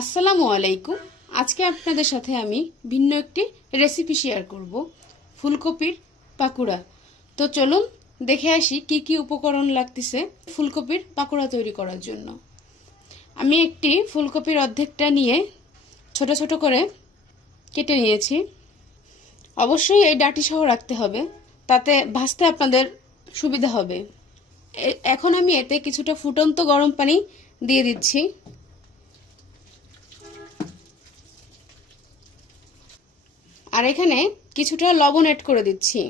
আসসালামু আলাইকুম। আজকে আপনাদের সাথে আমি ভিন্ন একটি রেসিপি শেয়ার করব, ফুলকপির পাকোড়া। তো চলুন দেখে আসি কি কি উপকরণ লাগতেছে ফুলকপির পাকোড়া তৈরি করার জন্য। আমি একটি ফুলকপির অর্ধেকটা নিয়ে ছোট ছোট করে কেটে নিয়েছি। অবশ্যই এই ডাঁটি সহ রাখতে হবে, তাতে ভাজতে আপনাদের সুবিধা হবে। এখন আমি এতে কিছুটা ফুটন্ত গরম পানি দিয়ে দিচ্ছি। আর এখানে কিছুটা লবণ অ্যাড করে দিচ্ছি।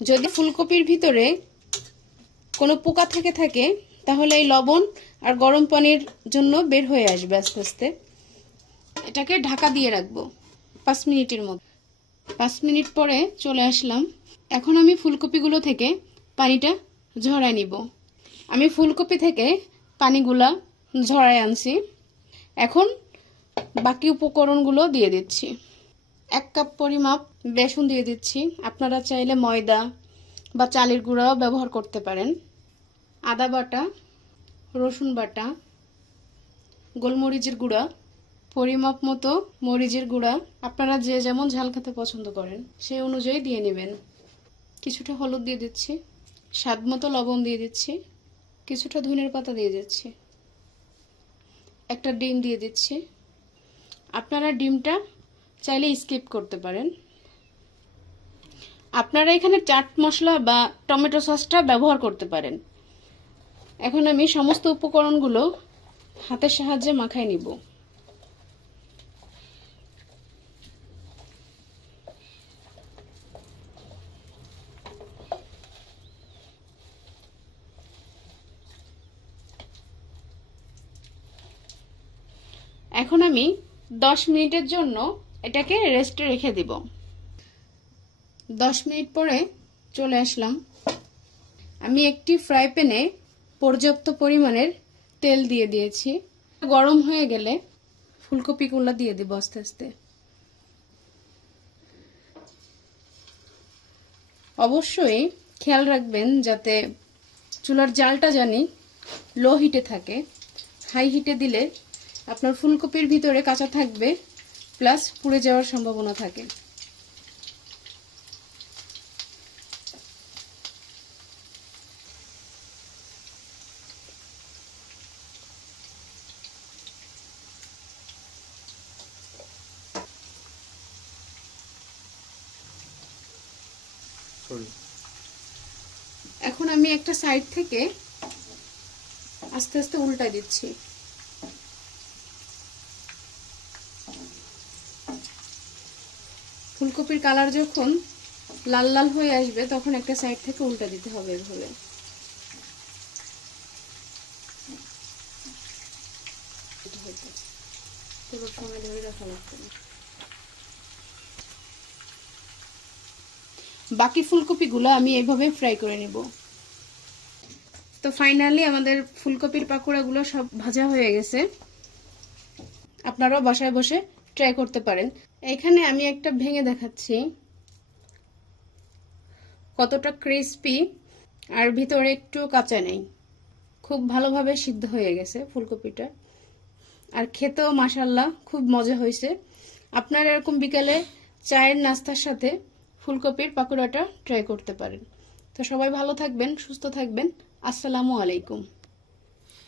যদি ফুলকপির ভিতরে কোনো পোকা থেকে থাকে তাহলে এই লবণ আর গরম পানির জন্য বের হয়ে আসবে আস্তে আস্তে। এটাকে ঢাকা দিয়ে রাখবো 5 মিনিটের মতো। 5 মিনিট পরে চলে আসলাম। এখন আমি ফুলকপিগুলো থেকে পানিটা ঝরায় নিব। আমি ফুলকপি থেকে পানিগুলা ঝরায় আনছি। এখন বাকি উপকরণগুলো দিয়ে দিচ্ছি। 1 কাপ পরিমাপ বেসন দিয়ে দিচ্ছি। আপনারা চাইলে ময়দা বা চালের গুঁড়াও ব্যবহার করতে পারেন। আদা বাটা, রসুন বাটা, গোলমরিচের গুঁড়া, পরিমাপ মতো মরিচের গুঁড়া। আপনারা যে যেমন ঝাল খেতে পছন্দ করেন সেই অনুযায়ী দিয়ে নেবেন। কিছুটা হলুদ দিয়ে দিচ্ছি, স্বাদ মতো লবণ দিয়ে দিচ্ছি, কিছুটা ধনিয়ার পাতা দিয়ে দিচ্ছি, একটা ডিম দিয়ে দিচ্ছি। আপনারা ডিমটা চাইলে স্কিপ করতে পারেন। আপনারা এখানে চাট মশলা বা টমেটো সসটা ব্যবহার করতে পারেন। এখন আমি সমস্ত উপকরণগুলো হাতের সাহায্যে মাখায় নিব। এখন আমি 10 মিনিটের জন্য এটাকে রেস্টে রেখে দিব। 10 মিনিট পরে চলে আসলাম। আমি একটি ফ্রাই প্যানে পর্যাপ্ত পরিমাণের তেল দিয়ে দিয়েছি। গরম হয়ে গেলে ফুলকপিগুলো দিয়ে দিব আস্তে আস্তে। অবশ্যই খেয়াল রাখবেন যাতে চুলার জালটা জানি লো হিটে থাকে। হাই হিটে দিলে আপনার ফুলকপির ভিতরে কাঁচা থাকবে, প্লাস পুড়ে যাওয়ার সম্ভাবনা থাকে। এখন আমি একটা সাইড থেকে আস্তে আস্তে উল্টাই দিচ্ছি। ফুলকপির কালার যখন লাল লাল হয়ে আসবে তখন একটা সাইড থেকে উল্টা দিতে হবে এভাবে। পুরো সময় ধরে রাখা লাগবে। বাকি ফুলকপিগুলো আমি এইভাবে ফ্রাই করে নেব। তো ফাইনালি আমাদের ফুলকপির পাকোড়াগুলো সব ভাজা হয়ে গেছে। আপনারাও বাসায় বসে ট্রাই করতে পারেন। এখানে আমি একটা ভেঙে দেখাচ্ছি কতটা ক্রিস্পি আর ভিতরে একটু কাঁচা নেই। খুব ভালোভাবে সিদ্ধ হয়ে গেছে ফুলকপিটা, আর খেতেও মাশাআল্লাহ খুব মজা হয়েছে। আপনারা এরকম বিকেলে চায়ের নাস্তার সাথে ফুলকপির পাকোড়াটা ট্রাই করতে পারেন। তো সবাই ভালো থাকবেন, সুস্থ থাকবেন। আসসালামু আলাইকুম।